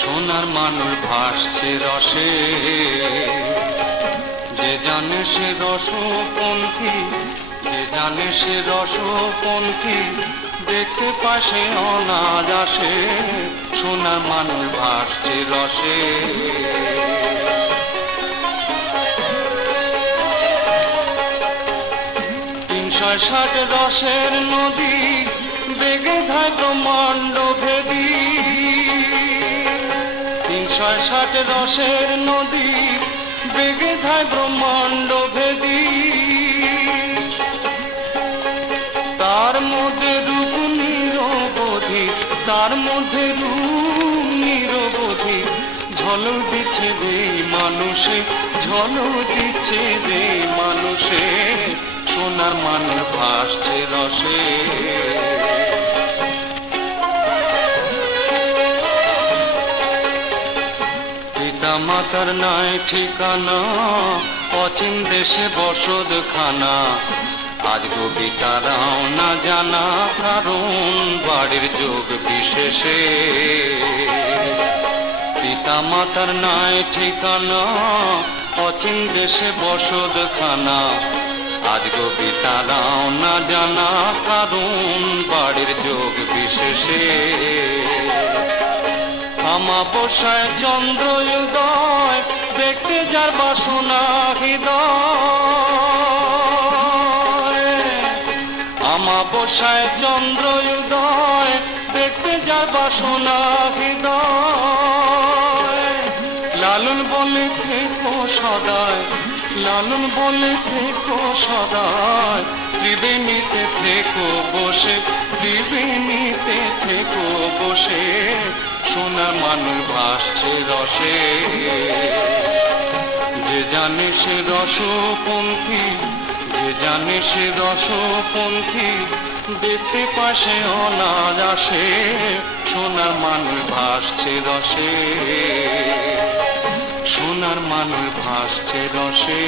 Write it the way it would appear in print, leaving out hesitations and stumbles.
সোনার মানুষ ভাসছে রসে, যে জানে সে রসপন্থী, যে জানে সে রসপন্থী, দেখতে পাশে অনাজ আসে, সোনার মানুষ ভাসছে রসে। 360 রসের নদী বেগে ধায় ব্রহ্মাণ্ড ভেদী, 360 রসের নদী বেগে ধায় ব্রহ্মাণ্ড ভেদী। তার মধ্যে রূপ নিরবধি, তার মধ্যে রূপ নিরবধি, ঝলক দিচ্ছে রে মানুষে, ঝলক দিচ্ছে রে মানুষে, সোনার মানুষ ভাসছে রসে। পিতা মাতার নাই ঠিকানা, অচিন দেশে বসত খানা, আজ গবি তারাও না জানা, কারণ বাড়ির যোগ বিশেষে। পিতা মাতার নাই ঠিকানা, অচিন দেশে বসত খানা, আজ গবি তারাও না জানা, কারণ বাড়ির যোগ বিশেষে। আমাবস্যায় চন্দ্র উদয়, দেখতে যার বাসনা হৃদয়। আমাবস্যায় চন্দ্র উদয়, দেখতে যার বাসনা হৃদয়। লালন বলে থেকো সদায়, লালন বলে থেকো সদায়, ত্রিবেণীতে থেকো বসে, ত্রিবেণীতে থেকো বসে, সোনার মানুষ ভাসছে রসে। যে জানে সে রসপন্থী, যে জানে সে রসপন্থী, দেখতে পাশে অনাজ আসে, সোনার মানুষ ভাসছে রসে, সোনার মানুষ ভাসছে রসে।